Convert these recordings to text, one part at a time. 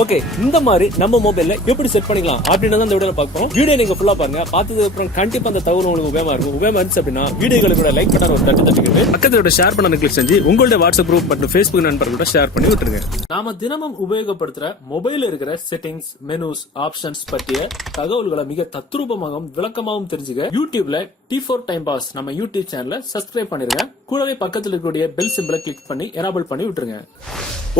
Okay, இந்த மாதிரி நம்ம மொபைல்ல எப்படி செட் பண்ணிக்கலாம் அப்படின்னு தான் இந்த வீடியோல பார்ப்போம். வீடியோ நீங்க ஃபுல்லா பாருங்க. பார்த்ததுக்கு அப்புறம் கண்டிப்பா அந்த தகவல் உங்களுக்கு உபயோகமா இருக்கும். உபயோகமா இருந்துச்சு அப்படின்னா வீடியோக்களை கூட லைக் பட்டன் ஒரு தட்டு தட்டிக்கிட்டு பக்கத்தோட ஷேர் பண்ண கிளிக் செஞ்சு உங்களோட வாட்ஸ்அப் குரூப் மற்றும் ஃபேஸ்புக் நண்பர்களோட ஷேர் பண்ணி விட்டுருங்க. நாம தினமும் உபயோகப்படுத்துற மொபைல்ல இருக்கிற செட்டிங்ஸ், மெனுஸ், ஆப்ஷன்ஸ் பற்றிய தகவல்களை மிக தத்ரூபமாகவும் விளக்கமாகவும் தெரிஞ்சுக்க யூடியூப்ல T4Time Pass நம்ம யூடியூப் சேனலை சப்ஸ்கிரைப் பண்ணிருங்க. கூடவே பக்கத்தில் இருக்கக்கூடிய பெல் சிம்பிளை கிளிக் பண்ணி எனேபிள் பண்ணி விட்டுருங்க.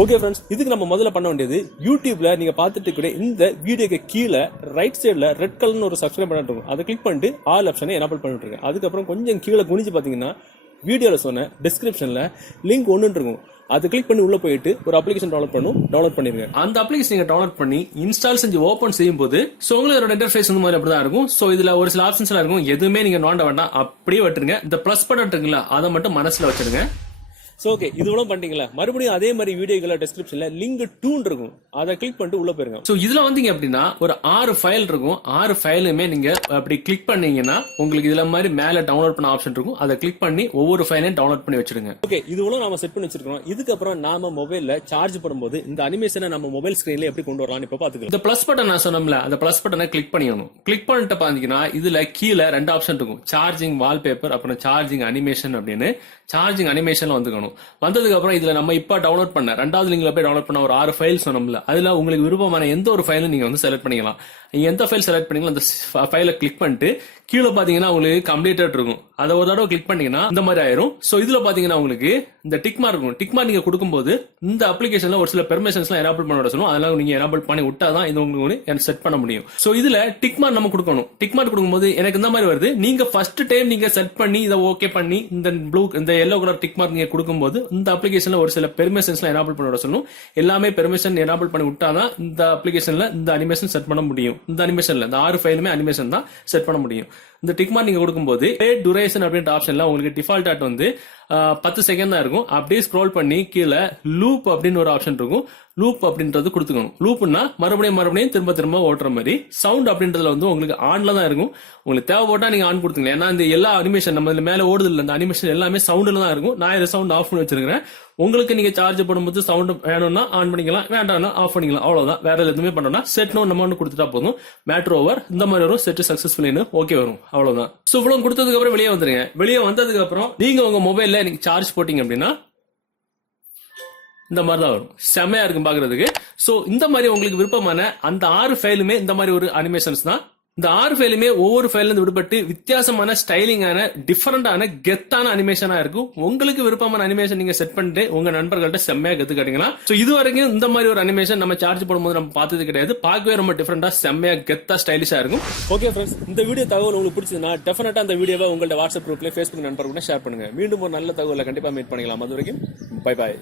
ஓகே ஃப்ரெண்ட்ஸ், இதுக்கு நம்ம முதல்ல பண்ண வேண்டியது யூடியூப்ல நீங்க பார்த்துட்டு கூட இந்த வீடியோக்கு கீழே ரைட் சைடுல ரெட் கலர்னு ஒரு சப்ஸ்கிரைப் பட்டன் இருக்கும். அதை கிளிக் பண்ணிட்டு ஆல் ஆப்ஷனை எனேபிள் பண்ணி விட்டுருங்க. அதுக்கப்புறம் கொஞ்சம் கீழே குனிஞ்சு பாத்தீங்கன்னா வீடியோல சொன்ன டிஸ்கிரிப்ஷன்ல லிங்க் ஒன்னு இருக்கும். அதை கிளிக் பண்ணி உள்ள போயிட்டு ஒரு அப்ளிகேஷன் டவுன்லோட் பண்ணிருங்க. அந்த அப்ளிகேஷன் நீங்க டவுன்லோட் பண்ணி இன்ஸ்டால் செஞ்சு ஓபன் செய்யும் போது உங்களுக்கு இன்டர்ஃபேஸ் வந்து மாதிரி அப்படிதான் இருக்கும். சோ இதுல ஒரு சில ஆப்ஷன்ஸ் எல்லாம் இருக்கும். எதுவுமே நீங்க நோண்ட வேண்டாம், அப்படியே விட்டுருங்க. இந்த பிளஸ் பட்டன் இருக்குல்ல, அதை மட்டும் மனசுல வச்சிருங்க. சோ ஓகே, இதுவெல்லாம் பண்ணிட்டீங்களா? மறுபடியும் அதே மாதிரி வீடியோக்கள டிஸ்கிரிப்ஷன்ல லிங்க் 2 இருக்கும். அதை கிளிக் பண்ணிட்டு உள்ள போயிருங்க. சோ இதுல வந்தீங்க அப்படின்னா ஒரு 6 ஃபைல் இருக்கும். 6 ஃபைலுமே நீங்க அப்படி கிளிக் பண்ணீங்கன்னா உங்களுக்கு இதுல மாதிரி மேல டவுன்லோட் பண்ண ஆப்ஷன் இருக்கும். அதை கிளிக் பண்ணி ஒவ்வொரு ஃபைலையும் டவுன்லோட் பண்ணி வச்சிருங்க. ஓகே, இதுவெல்லாம் நாம செட் பண்ணி வச்சிருக்கோம். இதுக்கப்புறம் நாம மொபைல்ல சார்ஜ் பண்ணும்போது இந்த அனிமேஷனை நம்ம மொபைல் ஸ்கிரீன்ல எப்படி கொண்டு வரலாம் இப்ப பாத்துக்கலாம். இந்த பிளஸ் பட்டன் நான் சொன்னோம்ல, அந்த பிளஸ் பட்டனை கிளிக் பண்ணிடணும். கிளிக் பண்ணிட்டு பாத்தீங்கன்னா இதுல கீழே 2 ஆப்ஷன் இருக்கும். சார்ஜிங் வால்பேப்பர், அப்புறம் சார்ஜிங் அனிமேஷன் அப்படின்னு. சார்ஜிங் அனிமேஷன்ல வந்துக்கணும். வந்ததுக்கு அப்புறம் இதுல நம்ம இப்ப டவுன்லோட் பண்ண 2வது லிங்க்ல போய் டவுன்லோட் பண்ண ஒரு 6 ஃபைல் சொன்னோம்ல, அதுல உங்களுக்கு விருப்பமான எந்த ஒரு ஃபைலும் நீங்க வந்து செலக்ட் பண்ணிக்கலாம். நீங்க எந்த ஃபைல் செலக்ட் பண்ணீங்களோ அந்த ஃபைலை கிளிக் பண்ணிட்டு கீழே பாத்தீங்கன்னா உங்களுக்கு கம்ப்ளீட்டட் இருக்கும். அதை ஒரு தடவை கிளிக் பண்ணீங்கன்னா இந்த மாதிரி ஆயிரும். சோ இதுல பாத்தீங்கன்னா உங்களுக்கு இந்த டிக் மார்க் இருக்கும். டிக் மார்க் நீங்க கொடுக்கும்போது இந்த அப்ளிகேஷன்ல ஒரு சில பெர்மிஷன்ஸ் எல்லாம் எனேபிள் பண்ண சொல்லுவோம். அதெல்லாம் நீங்க எனேபிள் பண்ணி விட்டாதான் இது உங்களுக்கு செட் பண்ண முடியும். சோ இதுல டிக் மார்க் நம்ம கொடுக்கணும். டிக் மார்க் கொடுக்கும்போது எனக்கு இந்த மாதிரி வருது. நீங்க ஃபர்ஸ்ட் டைம் நீங்க செட் பண்ணி இதை ஓகே பண்ணி இந்த எல்லோ கலர் டிக் மார்க் நீங்க கொடுக்கும்போது இந்த அப்ளிகேஷன்ல ஒரு சில பெர்மிஷன்ஸ் எல்லாம் எனேபிள் பண்ண சொல்லுவோம். எல்லாமே பெர்மிஷன் எனேபிள் பண்ணி விட்டாதான் இந்த அப்ளிகேஷன்ல இந்த அனிமேஷன் செட் பண்ண முடியும். இந்த அனிமேஷன்ல இந்த 6 ஃபைலுமே அனிமேஷன் தான் செட் பண்ண முடியும். இந்த டிக் மார்க் நீங்க கொடுக்கும்போது டியூரேஷன் அப்படின்ற ஆப்ஷன்ல உங்களுக்கு டிஃபால்ட் ஆட் வந்து 10 செகண்ட் தான் இருக்கும். அப்படியே ஸ்க்ரோல் பண்ணி கீழே லூப் அப்படின்னு ஒரு ஆப்ஷன் இருக்கும். லூப் அப்படின்றது கொடுத்துக்கணும். லூப்னா மறுபடியும் திரும்ப ஓட்டுற மாதிரி. சவுண்ட் அப்படின்றதுல வந்து உங்களுக்கு ஆன்ல தான் இருக்கும். உங்களுக்கு தேவைப்பட்டா நீங்க ஆன் கொடுத்துங்க. ஏன்னா இந்த எல்லா அனிமேஷன் நம்ம மேல ஓடுது இல்ல, இந்த அனிமேஷன் எல்லாமே சவுண்ட்ல தான் இருக்கும். நான் இதை சவுண்ட் ஆஃப் பண்ணி வச்சிருக்கேன். உங்களுக்கு நீங்க சார்ஜ் பண்ணும்போது சவுண்ட் வேணும்னா ஆன் பண்ணிக்கலாம், வேண்டாம்னா ஆஃப் பண்ணிக்கலாம். அவ்வளவுதான். வேற எதுவுமே பண்ணோம்னா செட் நோ நம்ம கொடுத்துட்டா போதும். மேட்ரு ஓவர் இந்த மாதிரி வரும். செட் சக்சஸ்ஃபுல் ஓகே வரும். அவ்வளவுதான். சோ இவ்வளவு கொடுத்ததுக்கு அப்புறம் வெளியே வந்துருங்க. வெளியே வந்ததுக்கு அப்புறம் நீங்க உங்க மொபைல்ல நீங்க சார்ஜ் போட்டீங்க அப்படின்னா இந்த மாதிரி தான் வரும். செமையா இருக்கும் பாக்குறதுக்கு. சோ இந்த மாதிரி உங்களுக்கு விருப்பமான அந்த 6 ஃபைலுமே இந்த மாதிரி ஒரு அனிமேஷன்ஸ் தான். இந்த 6 ஃபைலுமே ஒவ்வொரு ஃபைல்ல இருந்து விடுபட்டு வித்தியாசமான ஸ்டைலிங்கான டிஃபரெண்டான கெத்தான அனிமேஷனா இருக்கும். உங்களுக்கு விருப்பமான அனிமேஷன் நீங்க செட் பண்ணிட்டு உங்க நண்பர்கள்ட்ட செம்மையா கத்து காட்டுங்களா. சோ இது வரைக்கும் இந்த மாதிரி ஒரு அனிமேஷன் நம்ம சார்ஜ் போடும்போது நம்ம பார்த்தது கிடையாது. பார்க்கவே ரொம்ப டிஃபரெண்டா செம்மையா கெத்தா ஸ்டைலிஷா இருக்கும். ஓகே ஃப்ரெண்ட்ஸ், இந்த வீடியோ தகவல் உங்களுக்கு பிடிச்சதுன்னா டெஃபினட்டா அந்த வீடியோவை உங்களோட வாட்ஸ்அப் குரூப்ல ஃபேஸ்புக் நண்பர்களுடன் ஷேர் பண்ணுங்க. மீண்டும் ஒரு நல்ல தகவலை கண்டிப்பா மீட் பண்ணிக்கலாம். அது வரைக்கும் பை பாய்.